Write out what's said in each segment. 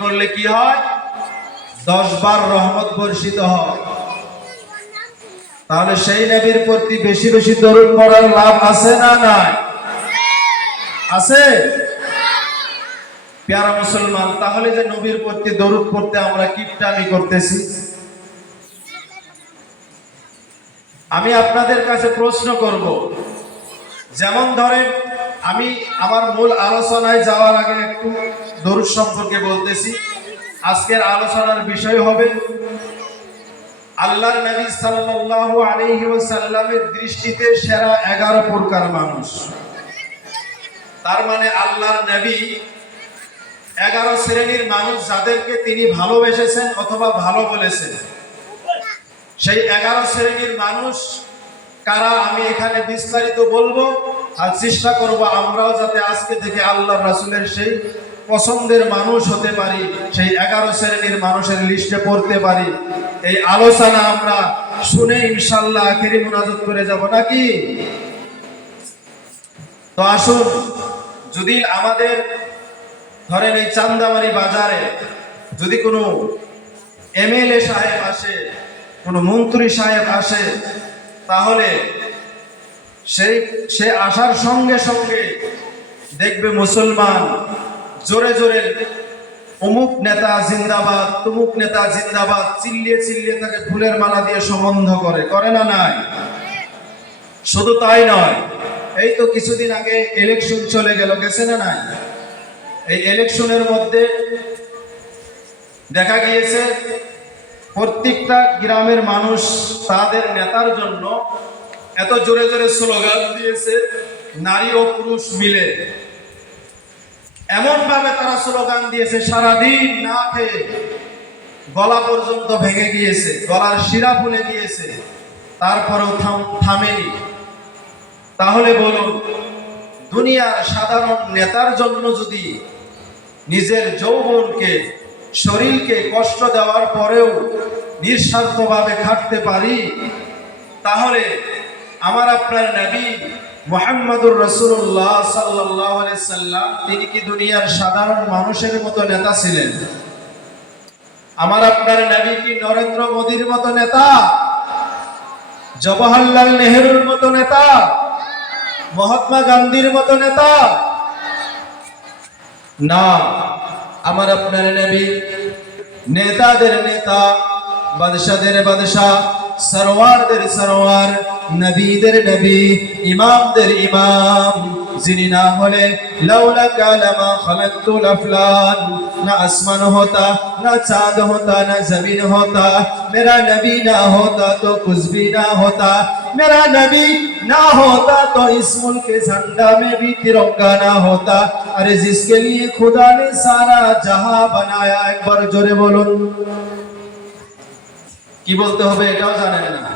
পড়লে কি হয়? 10 বার রহমত বর্ষিত হয়। তাহলে সেই নবীর প্রতি বেশি বেশি দরুদ পড়ার লাভ আছে না নাই? আছে। প্যারা মুসলমান, তাহলে যে নবীর প্রতি দরুদ পড়তে আমরা কিপটামি করতেছি। আমি আপনাদের কাছে প্রশ্ন করব, যেমন ধরেন আমি আমার মূল আলোচনায় যাওয়ার আগে একটু দরুদ সম্পর্কে বলতেছি। আজকের আলোচনার বিষয় হবে আল্লাহর নবী সাল্লাল্লাহু আলাইহি ওয়াসাল্লামের দৃষ্টিতে সেরা 11 প্রকার মানুষ। তার মানে আল্লাহর নবী 11 শ্রেণীর মানুষ যাদেরকে তিনি ভালোবেসেছেন অথবা ভালো বলেছেন। সেই 11 শ্রেণীর মানুষ কারা আমি এখানে বিস্তারিত বলবো, আর চেষ্টা করব আমরাও যাতে আজকে থেকে আল্লাহর রাসূলের সেই পছন্দের মানুষ হতে পারি, সেই 11 শ্রেণীর মানুষের লিস্টে পড়তে পারি। এই আলোচনা আমরা শুনে ইনশাআল্লাহ আখেরি মুনাজাত করে যাব নাকি? তো আসুন, যদি আমাদের ধরেন এই চান্দামারি বাজারে যদি কোনো এমএলএ সাহেব আসে, কোনো মন্ত্রী সাহেব আসে, তাহলে সে আসার সঙ্গে সঙ্গে দেখবে মুসলমান জোরে জোরে অমুক নেতা জিন্দাবাদ, তমুক নেতা জিন্দাবাদ চিল্লিয়ে চিল্লিয়ে তাকে ফুলের মালা দিয়ে সম্বন্ধ করে না নাই? শুধু তাই নয়, এই তো কিছুদিন আগে ইলেকশন চলে গেছে না নাই? এই ইলেকশনের মধ্যে দেখা গিয়েছে প্রত্যেকটা গ্রামের মানুষ তাদের নেতার জন্য এত জোরে জোরে স্লোগান দিয়েছে, নারী ও পুরুষ মিলে এমন ভাবে তারা স্লোগান দিয়েছে, সারাদিন না খেয়ে গলা পর্যন্ত ভেঙে গিয়েছে, গলার শিরা ফুলে গিয়েছে, তারপরেও থামেনি। তাহলে বলুন, দুনিয়ার সাধারণ নেতার জন্য যদি নিজের যৌবনকে, শরীরকে কষ্ট দেওয়ার পরেও নিঃস্বার্থভাবে খাটতে পারি, তাহলে আমার আপনার নবী মুহাম্মদুর রাসূলুল্লাহ সাল্লাল্লাহু আলাইহি সাল্লাম তিনি কি দুনিয়ার সাধারণ মানুষের মতো নেতা ছিলেন? আমার আপনার নবী কি নরেন্দ্র মোদীর মতো নেতা, জওহরলাল নেহরুর মতো নেতা, মহাত্মা গান্ধীর মতো নেতা? না, আমার আপনার নবী নেতাদের নেতা, বাদশাদের বাদশাহ, সরওয়ারদের সরওয়ার, নবীদের নবী, ইমামদের ইমাম, যিনি না হলে লাউলা কালামা খালাকতুল আফলান, না আসমান होता, ना चांद होता, ना जमीन होता, मेरा नबी ना होता तो कुछ भी ना होता, मेरा नबी ना होता तो इस मुल्क के झंडा में भी तिरंगा ना होता। अरे जिसके लिए खुदा ने सारा जहां बनाया, एक बार जोरे बोलूं। কি বলতে হবে এটাও জানেন না?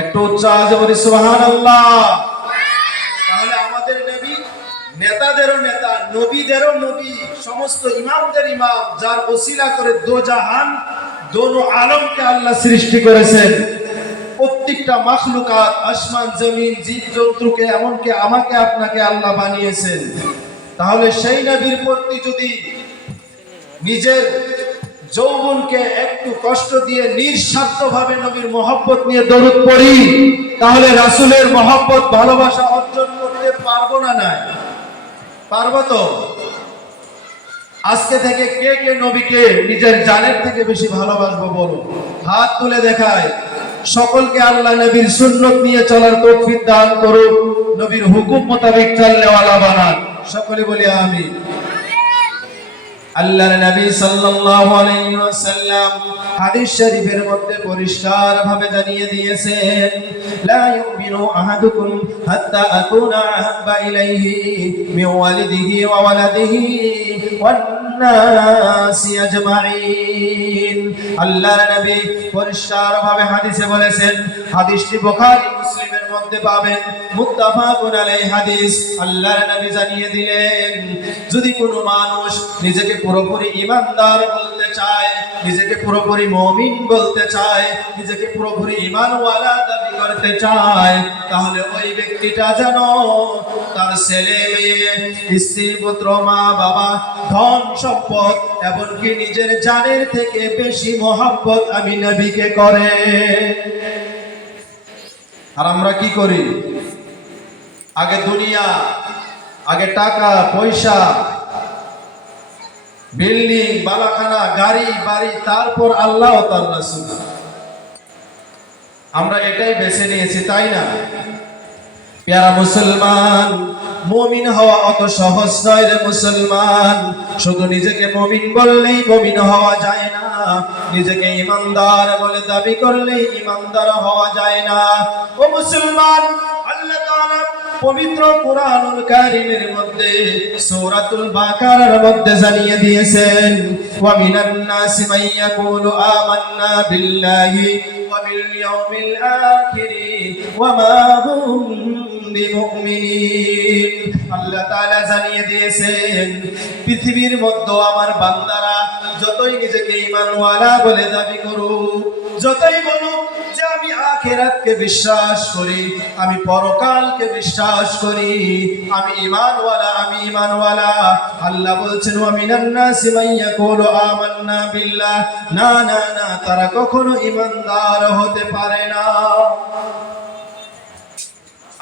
একটু উচ্চ আওয়াজে বলি সুবহানাল্লাহ। তাহলে আমাদের নবী নেতাদেরও নেতা, নবীদেরও নবী, সমস্ত ইমামদের ইমাম, যার ওসিলা করে দো জাহান, দোনো আলমকে আল্লাহ সৃষ্টি করেছেন। প্রত্যেকটা মাখলুকাত, আসমান জমিন, জীবজন্তুকে, এমনকি আমাকে আপনাকে আল্লাহ বানিয়েছেন। তাহলে সেই নবীর প্রতি যদি নিজের যৌবনকে একটু কষ্ট দিয়ে নিঃস্বার্থভাবে নবীর মহব্বত নিয়ে দরুদ পড়ি, তাহলে রাসূলের মহব্বত, ভালোবাসা অর্জন করতে পারবো না? নাই পারবো তো? আজকে থেকে কে কে নবীকে নিজের জানের থেকে বেশি ভালোবাসবো বলো? হাত তুলে দেখায়। সকলকে আল্লাহ নবীর সুন্নত নিয়ে চলার তৌফিক দান করুন, নবীর হুকুম মোতাবেক চলনেওয়ালা বানান। সকলে বলি আমিন। আল্লাহর নবী সাল্লাল্লাহু আলাইহি ওয়াসাল্লাম হাদিস শরীফের মধ্যে পরিষ্কার ভাবে জানিয়ে দিয়েছেন, লা ইউমিনু আহাদুকুম হাত্তা আকুনা আহাব্বা ইলাইহি মিন ওয়ালিদিহি ওয়া ওয়ালাদিহি ওয়ান নাসি আজমাইন। আল্লাহর নবী পরিষ্কার ভাবে হাদিসে বলেছেন, হাদিসটি বুখারী মুসলিমের মধ্যে পাবেন, মুত্তাফাকুন আলাইহি হাদিস। আল্লাহর নবী জানিয়ে দিলেন, যদি কোনো মানুষ নিজেকে পুরোপুরি ঈমানদার বলতে চায়, নিজেকে পুরোপুরি মুমিন বলতে চায়, নিজেকে পুরোপুরি ঈমানওয়ালা দাবি করতে চায়, তাহলে ওই ব্যক্তিটা যেন তার ছেলে মেয়ে, স্ত্রী পুত্র মা বাবা ধন সম্পদ এমনকি নিজের জানের থেকে বেশি মহব্বত আমি নবীকে করে। আর আমরা কি করি? আগে দুনিয়া, আগে টাকা পয়সা, বিল্ডিং বালাখানা গাড়ি বাড়ি, তারপর আল্লাহ ও তার রাসূল। আমরা এটাই বেছে নিয়েছি, তাই না? প্যারা মুসলমান, মুমিন হওয়া অত সহজ নয় রে মুসলমান। শুধু নিজেকে মুমিন বললেই মুমিন হওয়া যায় না, নিজেকে ঈমানদার বলে দাবি করলেই ঈমানদার হওয়া যায় না। ও মুসলমান, আল্লাহ তাআলা পবিত্র কুরআনুল কারীমের মধ্যে সূরাতুল বাকারার মধ্যে জানিয়ে দিয়েছেন, ওয়া মিনান নাসি মান ইয়াকুলু আমান্না বিল্লাহি ওয়া বিল ইয়াউমিল আখির ওয়া মা হুম বিমুমিনিন। আল্লাহ তাআলা জানিয়ে দিয়েছেন, পৃথিবীর মধ্যে আমার বান্দারা যতই নিজেকে ঈমানওয়ালা বলে দাবি করুক, যতই বলুক যে আমি আখিরাতকে বিশ্বাস করি, আমি পরকালকে বিশ্বাস করি, আমি ঈমানওয়ালা, আমি ঈমানওয়ালা, আল্লাহ বলছেন ওয়া মিনান নাসি মান ইয়াকুলু আমান্না বিল্লাহ, না না না, তারা কখনো ঈমানদার হতে পারে না।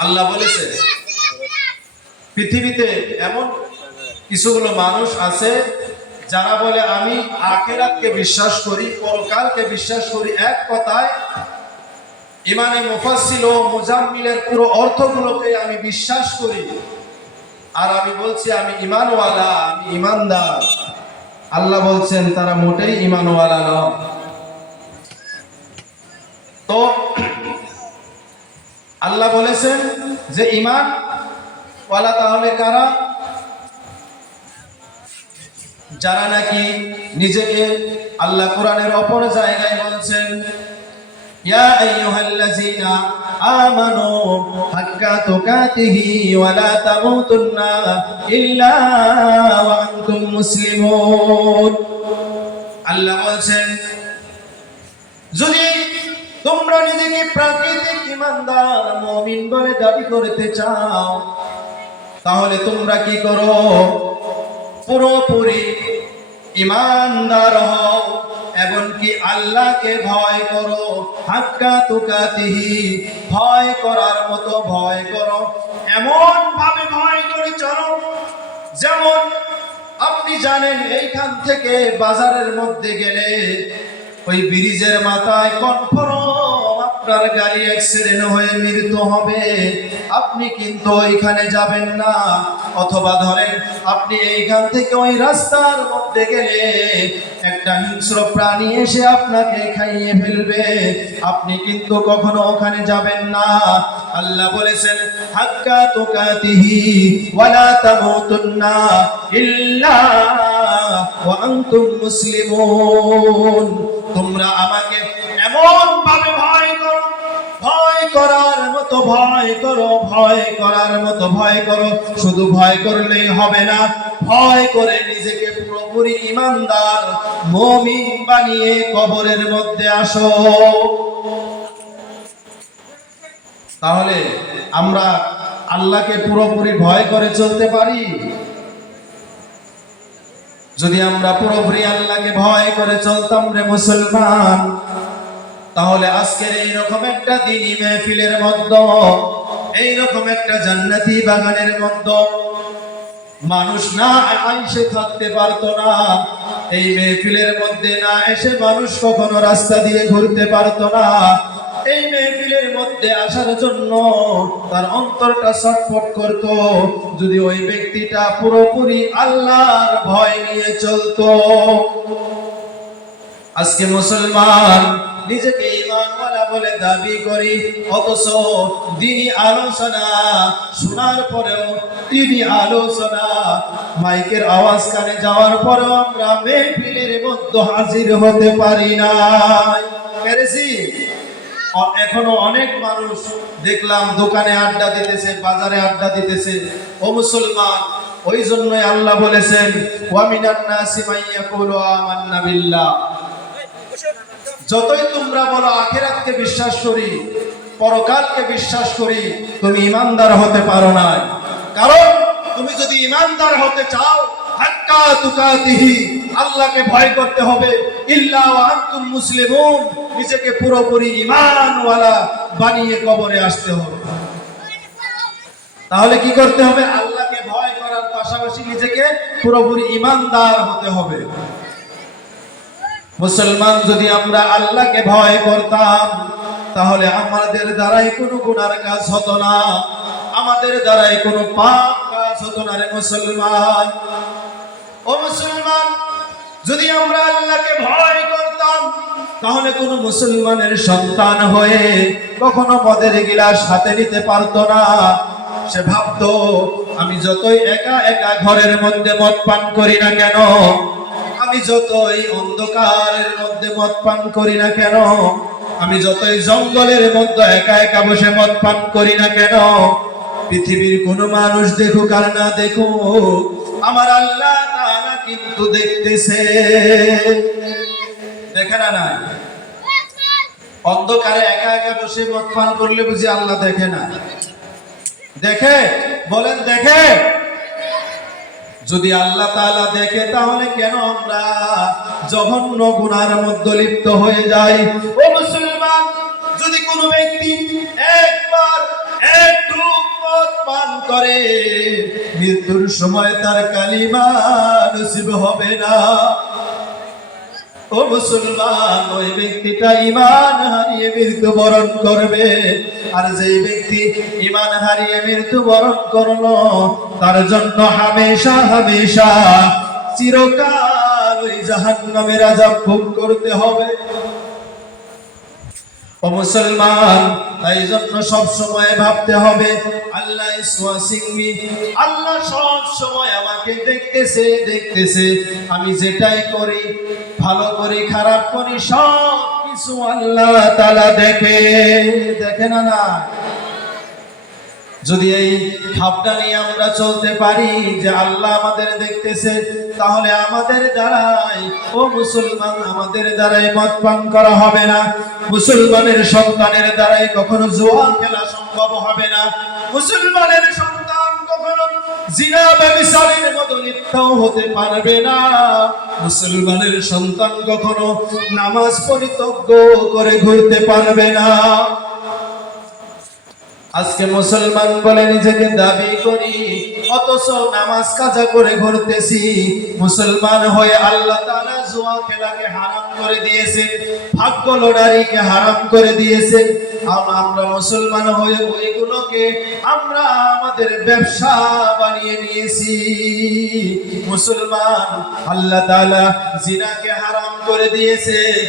আল্লাহ বলেছে পৃথিবীতে এমন কিছুগুলো মানুষ আছে যারা বলে আমি আখিরাতকে বিশ্বাস করি, পরকালকে বিশ্বাস করি, এক কথায় ইমানে মুফাসসিল ও মুজাম্মিলের পুরো অর্থগুলোকে আমি বিশ্বাস করি, আর আমি বলছি আমি ঈমানওয়ালা, আমি ঈমানদার। আল্লাহ বলছেন তারা মোটেই ঈমানওয়ালা নয়। তো আল্লাহ বলেছেন যে ঈমান ওয়ালা তাহলে কারা? যারা নাকি নিজেকে, আল্লাহ কোরআনের অপর জায়গায় বলছেন ইয়া আইয়ুহাল্লাযীনা আমানু হাক্কা তুকাতিহি ওয়া লা তামুতুন্না ইল্লা ওয়া আনতুম মুসলিমুন। আল্লাহ বলছেন যদি তোমরা নিজেকে প্রাকৃতিক ঈমানদার মুমিন বলে দাবি করতে চাও, তাহলে তোমরা কি করো? পুরোপুরি ঈমানদার হও, এমনকি আল্লাহকে ভয় করো। হাক্কা তুকাতিহি, ভয় করার মতো ভয় করো, এমন ভাবে ভয় করে চলো যেমন আপনি জানেন এইখান থেকে বাজারের মধ্যে গেলে ওই ব্রিজের মাথায় কনফার্ম আপনার গাড়ি অ্যাক্সিডেন্ট হয়ে মৃত্যু হবে, আপনি কিন্তু ওইখানে যাবেন না। অথবা ধরেন আপনি এইখান থেকে ওই রাস্তার মধ্যে গেলে একটা হিংস্র প্রাণী এসে আপনাকে খাইয়ে ফেলবে, আপনি কিন্তু কখনো ওখানে যাবেন না। আল্লাহ বলেছেন হাক্কা তুকাতিহি ওয়া লা তামুতুন্না ইল্লা ওয়া আনতুম মুসলিমুন। তোমরা আমাকে এমন ভাবে ভয় করো, ভয় করার মতো ভয় করো, ভয় করার মতো ভয় করো। শুধু ভয় করলেই হবে না, ভয় করে নিজেকে পুরোপুরি ঈমানদার মুমিন বানিয়ে কবরের মধ্যে আসো। তাহলে আমরা আল্লাহকে পুরোপুরি ভয় করে চলতে পারি? যদি আমরা পুরোপুরি আল্লাহকে ভয় করে চলতাম রে মুসলমান, তাহলে আজকের এইরকম একটা দ্বীনি মেহফিলের মধ্যে, এইরকম একটা জান্নাতি বাগানের মধ্যে মানুষ না আইসে থাকতে পারতো না। এই মেহফিলের মধ্যে না এসে মানুষ কখনো রাস্তা দিয়ে ঘুরতে পারতো না। এই মেহফিলের মধ্যে আসার জন্য তার অন্তরটা ছটফট করত, যদি ওই ব্যক্তিটা পুরোপুরি আল্লাহর ভয় নিয়ে চলতো। আজকে মুসলমান নিজেকে ঈমানওয়ালা বলে দাবি করি, অথচ দ্বীনি আলোচনা শোনার পরেও, দ্বীনি আলোচনা মাইকের আওয়াজ কানে যাওয়ার পরেও আমরা মেহফিলের মধ্যে হাজির হতে পারি না। পেরেছি? এখনো অনেক মানুষ দেখলাম দোকানে আড্ডা দিতেছে, বাজারে আড্ডা দিতেছে। ও মুসলমান, ওই জন্যই আল্লাহ বলেছেন ওয়া মিনান নাসি মান ইয়াকুলু আমান্না বিল্লাহ, যতই তোমরা বলো আখিরাতকে বিশ্বাস করি, পরকালকে বিশ্বাস করি, তুমি ঈমানদার হতে পারো না। কারণ তুমি যদি ঈমানদার হতে চাও হাক্কা তুকাতিহি, আল্লাহকে ভয় করতে হবে, ইল্লা ওয়া আনতুম মুসলিমুন, নিজেকে পুরোপুরি ঈমানওয়ালা বানিয়ে কবরে আসতে হবে। তাহলে কি করতে হবে? আল্লাহকে ভয় করার পাশাপাশি নিজেকে পুরোপুরি ঈমানদার হতে হবে। মুসলমান যদি আমরা আল্লাহকে ভয় করতাম, তাহলে আমাদের দ্বারাই কোনো গুনার কাজ হতো না, আমাদের দ্বারাই কোনো পাপ কাজ হতো না। রে মুসলমান, ও মুসলমান, যদি আমরা আল্লাহকে ভয় করতাম, তাহলে কোন মুসলমানের সন্তান হয়ে কখনো মদের গিলাস হাতে নিতে পারতো না। সে ভাবতো আমি যতই একা একা ঘরের মধ্যে মদ পান করি না কেন, আমি যতই অন্ধকারের মধ্যে মদ পান করি না কেন, আমি যতই জঙ্গলের মধ্যে একা একা বসে মদ পান করি না কেন, পৃথিবীর কোন মানুষ দেখুক আর না দেখুক, আমার আল্লাহ তাআলা কিন্তু দেখতেছে। দেখে না? না, অন্ধকারে একা একা বসে মদ পান করলে বুঝি আল্লাহ দেখে না? দেখে? বলেন দেখে? যদি আল্লাহ তাআলা দেখে, তাহলে কেন আমরা জঘন্য গুনার মধ্যে লিপ্ত হয়ে যাই? ও মুসলমান, যদি কোনো ব্যক্তি একবার একটু মদ পান করে, মৃত্যুর সময় তার কালিমা নসিব হবে না। ও মুসলমান, ওই ব্যক্তিটা ঈমান হারিয়ে মৃত্যুবরণ করবে। আর যেই ব্যক্তি ঈমান হারিয়ে মৃত্যুবরণ করলো, তার জন্য হামেশা হামেশা চিরকাল ওই জাহান্নামের আযাব ভোগ করতে হবে। ও মুসলমান, তাই জন্য সব সময় ভাবতে হবে আল্লাহ ইজ ওয়াচিং মি, আল্লাহ সব সময় আমাকে দেখতেছে দেখতেছে। আমি যেটাই করি, ভালো করি খারাপ করি, সব কিছু আল্লাহ তাআলা দেখে। দেখে না? না, যদি এই ভাবনা নিয়ে আমরা চলতে পারি যে আল্লাহ আমাদের দেখতেছে, তাহলে আমাদের দ্বারাই, ও মুসলমান, আমাদের দ্বারাই মদ পান করা হবে না। মুসলমানের সন্তানের দ্বারাই কখনো জুয়া খেলা সম্ভব হবে না। মুসলমানের সন্তান কখনো জিনা ব্যভিচারের মতো লিপ্ত হতে পারবে না। মুসলমানের সন্তান কখনো নামাজ পরিত্যাগ করে ঘুরতে পারবে না। আজকে মুসলমান বলে নিজেকে দাবি করি, অথচ নামাজ কাজা করে ঘুরতেছি। মুসলমান হয়ে আল্লাহ তাআলা জুয়া খেলাকে হারাম করে দিয়েছেন, ভাগ্য লটারিকে হারাম করে দিয়েছেন। আমরা মুসলমান হয়ে ওইগুলোকে আমরা আমাদের ব্যবসা বানিয়ে নিয়েছি। মুসলমান, আল্লাহ তাআলা জিনাকে হারাম করে দিয়েছে।